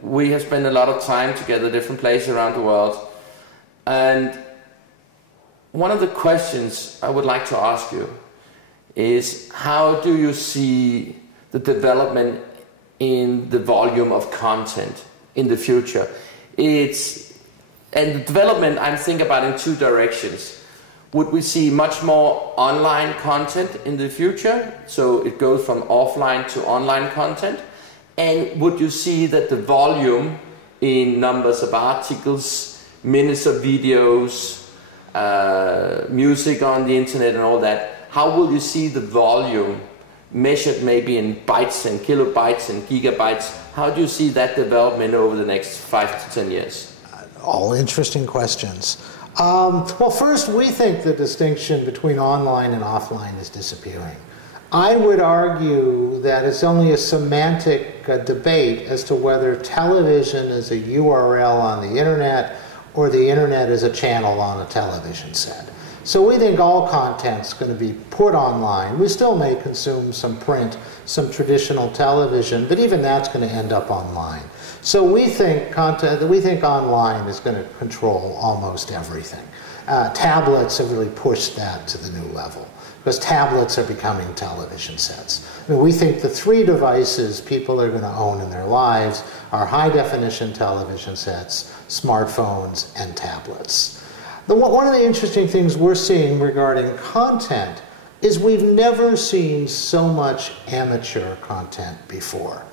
We have spent a lot of time together, different places around the world. And one of the questions I would like to ask you is, how do you see the development in the volume of content in the future? And the development, I'm thinking about in two directions. Would we see much more online content in the future? So it goes from offline to online content. And would you see that the volume in numbers of articles, minutes of videos, music on the internet and all that, how will you see the volume measured maybe in bytes and kilobytes and gigabytes? How do you see that development over the next 5 to 10 years? All interesting questions. Well, first, we think the distinction between online and offline is disappearing. I would argue that it's only a semantic debate as to whether television is a URL on the internet or the internet is a channel on a television set. So we think all content's going to be put online. We still may consume some print, some traditional television, but even that's going to end up online. So we think online is going to control almost everything. Tablets have really pushed that to the new level, because tablets are becoming television sets. I mean, we think the three devices people are going to own in their lives are high-definition television sets, smartphones, and tablets. One of the interesting things we're seeing regarding content is we've never seen so much amateur content before.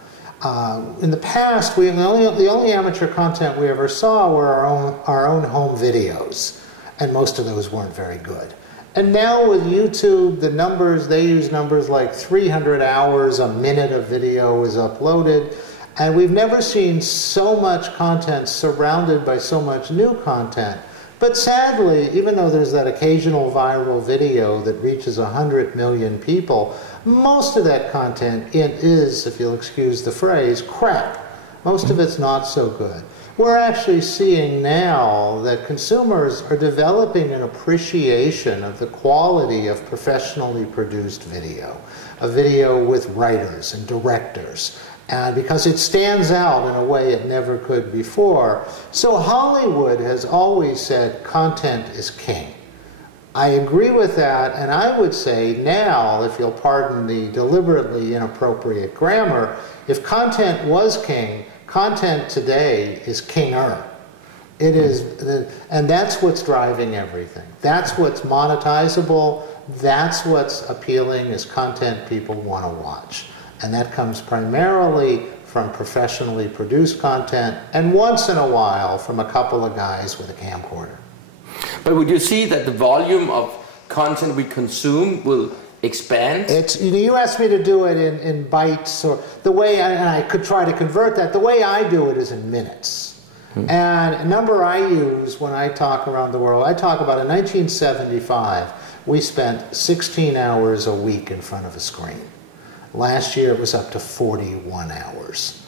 In the past, the only amateur content we ever saw were our own home videos, and most of those weren't very good. And now with YouTube, they use numbers like 300 hours a minute of video is uploaded, and we've never seen so much content surrounded by so much new content. But sadly, even though there's that occasional viral video that reaches 100 million people, most of that content is, if you'll excuse the phrase, crap. Most of it's not so good. We're actually seeing now that consumers are developing an appreciation of the quality of professionally produced video, a video with writers and directors, and because it stands out in a way it never could before. So Hollywood has always said content is king. I agree with that, and I would say now, if you'll pardon the deliberately inappropriate grammar, if content was king, content today is kinger. It is, and that's what's driving everything. That's what's monetizable. That's what's appealing as content people want to watch. And that comes primarily from professionally produced content, and once in a while from a couple of guys with a camcorder. But would you see that the volume of content we consume will expand? You asked me to do it in bytes, or the way, and I could try to convert that. The way I do it is in minutes. And a number I use when I talk around the world, I talk about in 1975, we spent 16 hours a week in front of a screen. Last year it was up to 41 hours.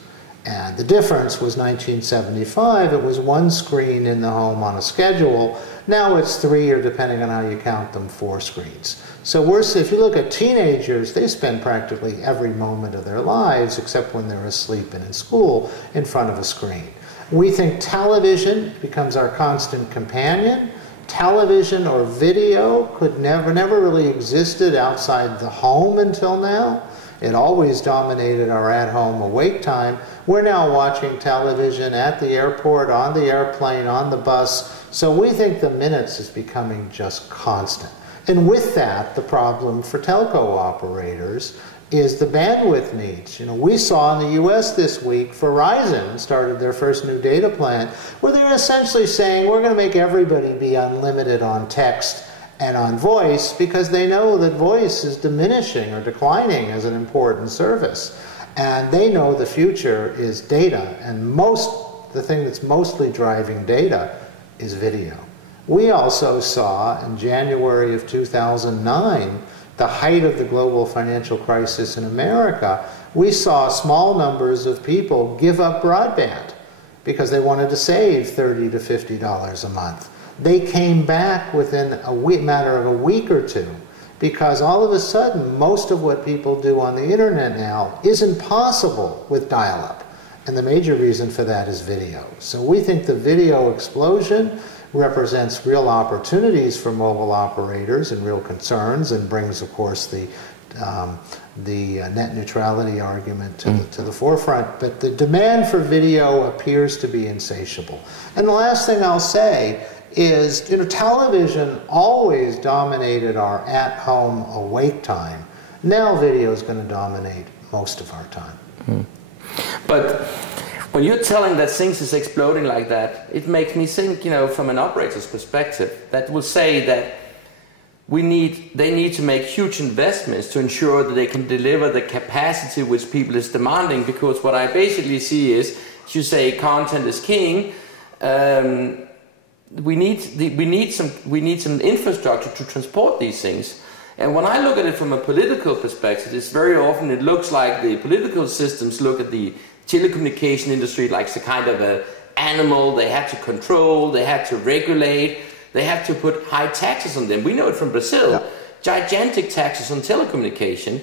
And the difference was 1975, it was one screen in the home on a schedule. Now it's 3, or depending on how you count them, 4 screens. So if you look at teenagers, they spend practically every moment of their lives, except when they're asleep and in school, in front of a screen. We think television becomes our constant companion. Television or video could never really existed outside the home until now. It always dominated our at-home awake time. We're now watching television at the airport, on the airplane, on the bus. So we think the minutes is becoming just constant. And with that, the problem for telco operators is the bandwidth needs. We saw in the US this week, Verizon started their first new data plan where they're essentially saying we're going to make everybody be unlimited on text and on voice, because they know that voice is diminishing or declining as an important service. And they know the future is data, and the thing that's mostly driving data is video. We also saw in January of 2009, the height of the global financial crisis in America, we saw small numbers of people give up broadband because they wanted to save $30 to $50 a month. They came back within a matter of a week or two, because all of a sudden most of what people do on the internet now isn't possible with dial-up. And the major reason for that is video. So we think the video explosion represents real opportunities for mobile operators and real concerns, and brings, of course, the net neutrality argument to the forefront. But the demand for video appears to be insatiable. And the last thing I'll say is, television always dominated our at-home awake time. Now video is going to dominate most of our time. But when you're telling that things is exploding like that, it makes me think, from an operator's perspective, that will say that they need to make huge investments to ensure that they can deliver the capacity which people is demanding. Because what I basically see is, you say content is king. We need some infrastructure to transport these things. And when I look at it from a political perspective, it's very often it looks like the political systems look at the telecommunication industry like the kind of an animal they have to control, they have to regulate, they have to put high taxes on them. We know it from Brazil, gigantic taxes on telecommunication.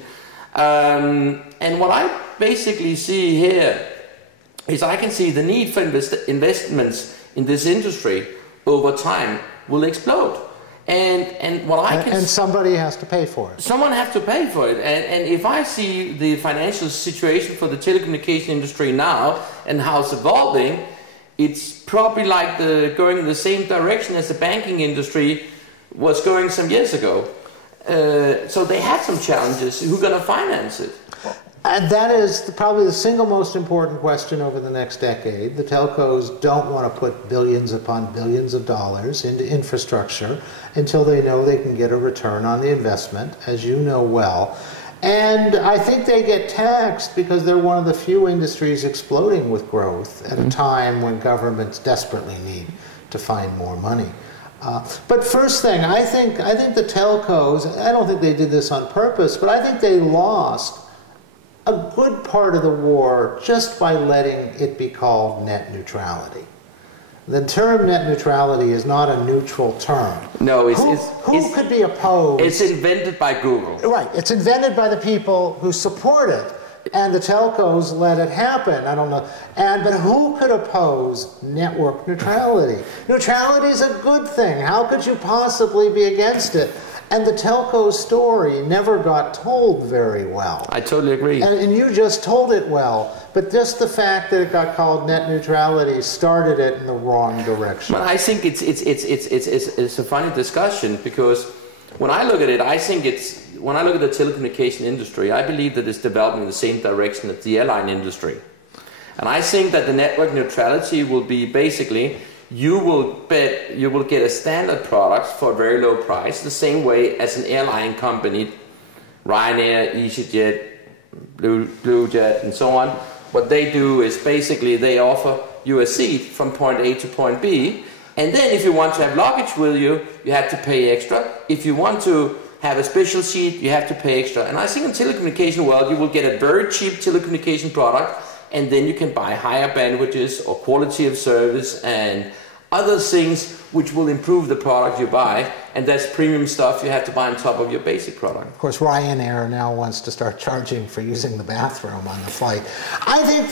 And what I basically see here is I can see the need for investments in this industry over time will explode. And what I can... And somebody has to pay for it. Someone has to pay for it. And if I see the financial situation for the telecommunication industry now and how it's evolving, it's probably like going in the same direction as the banking industry was going some years ago. So they had some challenges. Who's going to finance it? And that is probably the single most important question over the next decade. The telcos don't want to put billions upon billions of dollars into infrastructure until they know they can get a return on the investment, as you know well. And I think they get taxed because they're one of the few industries exploding with growth at a time when governments desperately need to find more money. But first thing, I think the telcos, I don't think they did this on purpose, but I think they lost a good part of the war just by letting it be called net neutrality. The term net neutrality is not a neutral term. No, who could be opposed? It's invented by Google. Right, it's invented by the people who support it, and the telcos let it happen. I don't know, but who could oppose network neutrality? Neutrality is a good thing. How could you possibly be against it? And the telco story never got told very well. I totally agree. And you just told it well. But just the fact that it got called net neutrality started it in the wrong direction. But I think it's a funny discussion, because when I look at it, when I look at the telecommunication industry, I believe that it's developing in the same direction as the airline industry. And I think that the network neutrality will be basically, you will get a standard product for a very low price, the same way as an airline company, Ryanair, EasyJet, BlueJet, and so on. What they do is basically they offer you a seat from point A to point B, and then if you want to have luggage with you, you have to pay extra. If you want to have a special seat, you have to pay extra. And I think in telecommunication world, you will get a very cheap telecommunication product, and then you can buy higher bandwidths or quality of service and other things which will improve the product you buy, and that's premium stuff you have to buy on top of your basic product. Of course, Ryanair now wants to start charging for using the bathroom on the flight. I think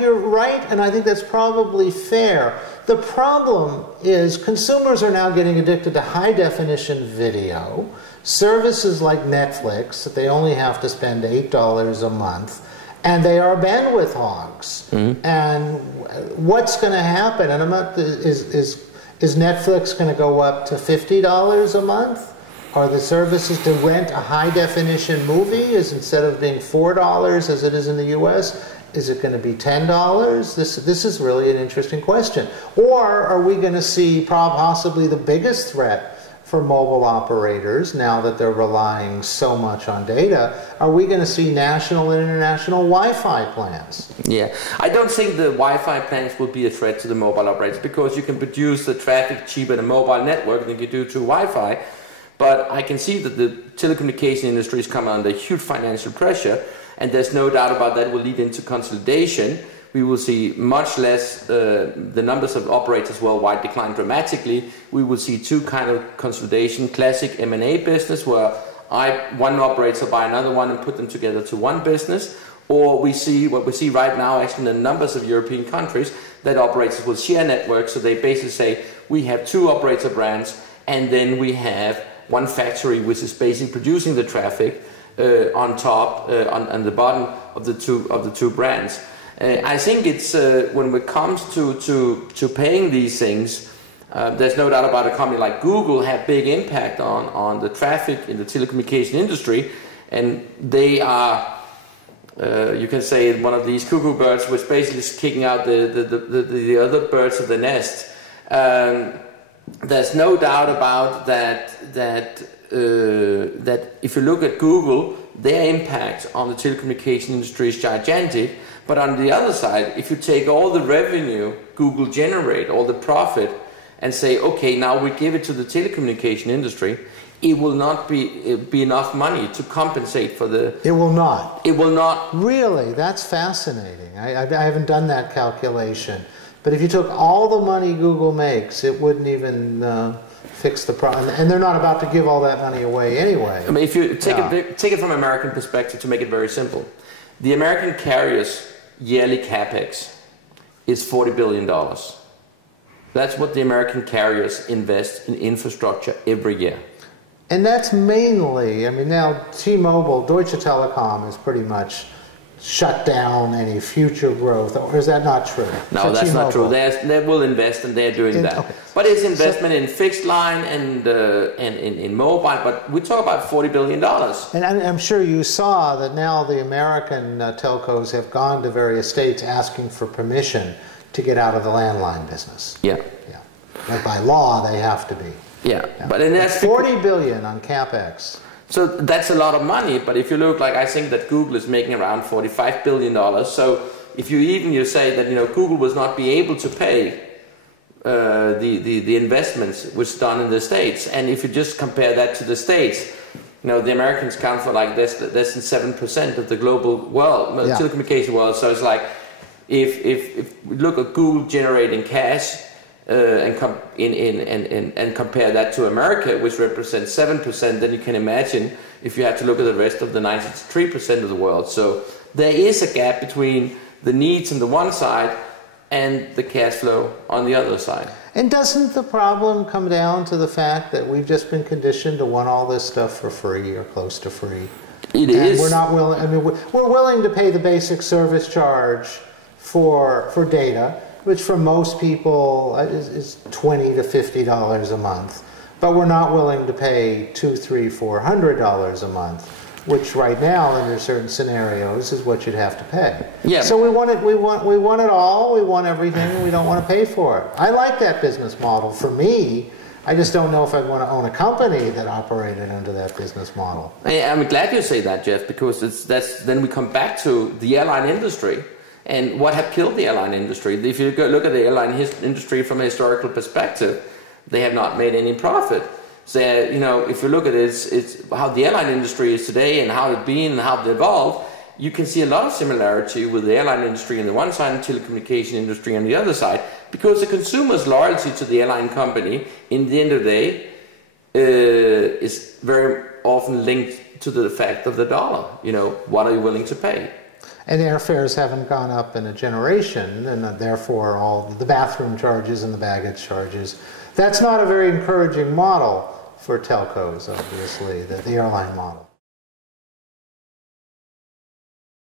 you're right, and I think that's probably fair. The problem is consumers are now getting addicted to high-definition video, services like Netflix that they only have to spend $8 a month, and they are bandwidth hogs. And what's going to happen? And is Netflix going to go up to $50 a month? Are the services to rent a high-definition movie is instead of being $4 as it is in the U.S., is it going to be $10? This is really an interesting question. Or are we going to see possibly the biggest threat for mobile operators, now that they're relying so much on data? Are we going to see national and international Wi-Fi plans? Yeah, I don't think the Wi-Fi plans will be a threat to the mobile operators, because you can produce the traffic cheaper in a mobile network than you do to Wi-Fi. But I can see that the telecommunication industry is coming under huge financial pressure, and there's no doubt about that will lead into consolidation. We will see much less, the numbers of operators worldwide decline dramatically. We will see two kind of consolidation: classic M&A business, where one operator buy another one and put them together to one business, Or we see what we see right now actually in a numbers of European countries that operators will share networks. So they basically say we have two operator brands and then we have one factory which is basically producing the traffic on top, on the bottom of the two brands. I think it's when it comes to paying these things, there's no doubt about a company like Google have big impact on the traffic in the telecommunication industry, and they are, you can say, one of these cuckoo birds which basically is kicking out the other birds of the nest. There's no doubt about that if you look at Google, their impact on the telecommunication industry is gigantic. But on the other side, if you take all the revenue Google generate, all the profit, and say, okay, now we give it to the telecommunication industry, it will not be enough money to compensate for the... It will not. It will not. Really? That's fascinating. I haven't done that calculation. But if you took all the money Google makes, it wouldn't even fix the problem. And they're not about to give all that money away anyway. I mean, if you take it from an American perspective, to make it very simple, the American carriers' yearly capex is $40 billion. That's what the American carriers invest in infrastructure every year. And that's mainly, I mean, now T-Mobile, Deutsche Telekom is pretty much shut down any future growth, or is that not true? No, that's not true. They will invest, and they're doing that. Okay. But it's investment in fixed line and in mobile, but we talk about $40 billion. And I'm sure you saw that now the American telcos have gone to various states asking for permission to get out of the landline business. Yeah. Yeah. Like by law, they have to be. Yeah. But that's $40 billion on CapEx. So that's a lot of money, but if you look, like I think that Google is making around $45 billion. So if you say that Google will not be able to pay the investments which done in the States, and if you just compare that to the States, the Americans count for like less than 7% of the global world, telecommunication world. So it's like if we look at Google generating cash. And compare that to America, which represents 7%, then you can imagine if you have to look at the rest of the 93% of the world. So there is a gap between the needs on the one side and the cash flow on the other side. And doesn't the problem come down to the fact that we've just been conditioned to want all this stuff for free or close to free? It is. We're not willing. I mean, we're willing to pay the basic service charge for data, which for most people is $20 to $50 a month, but we're not willing to pay $200, $300, $400 a month, which right now under certain scenarios is what you'd have to pay. Yeah. So we want it all, we want everything, and we don't want to pay for it. I like that business model. For me, I just don't know if I'd want to own a company that operated under that business model. I'm glad you say that, Jeff, because then we come back to the airline industry. And what have killed the airline industry? If you look at the airline industry from a historical perspective, they have not made any profit. So, if you look at it, it's how the airline industry is today and how it's been and how it evolved, you can see a lot of similarity with the airline industry on the one side and the telecommunication industry on the other side, because the consumer's loyalty to the airline company, in the end of the day, is very often linked to the effect of the dollar. What are you willing to pay? And airfares haven't gone up in a generation, and therefore all the bathroom charges and the baggage charges. That's not a very encouraging model for telcos, obviously, the airline model.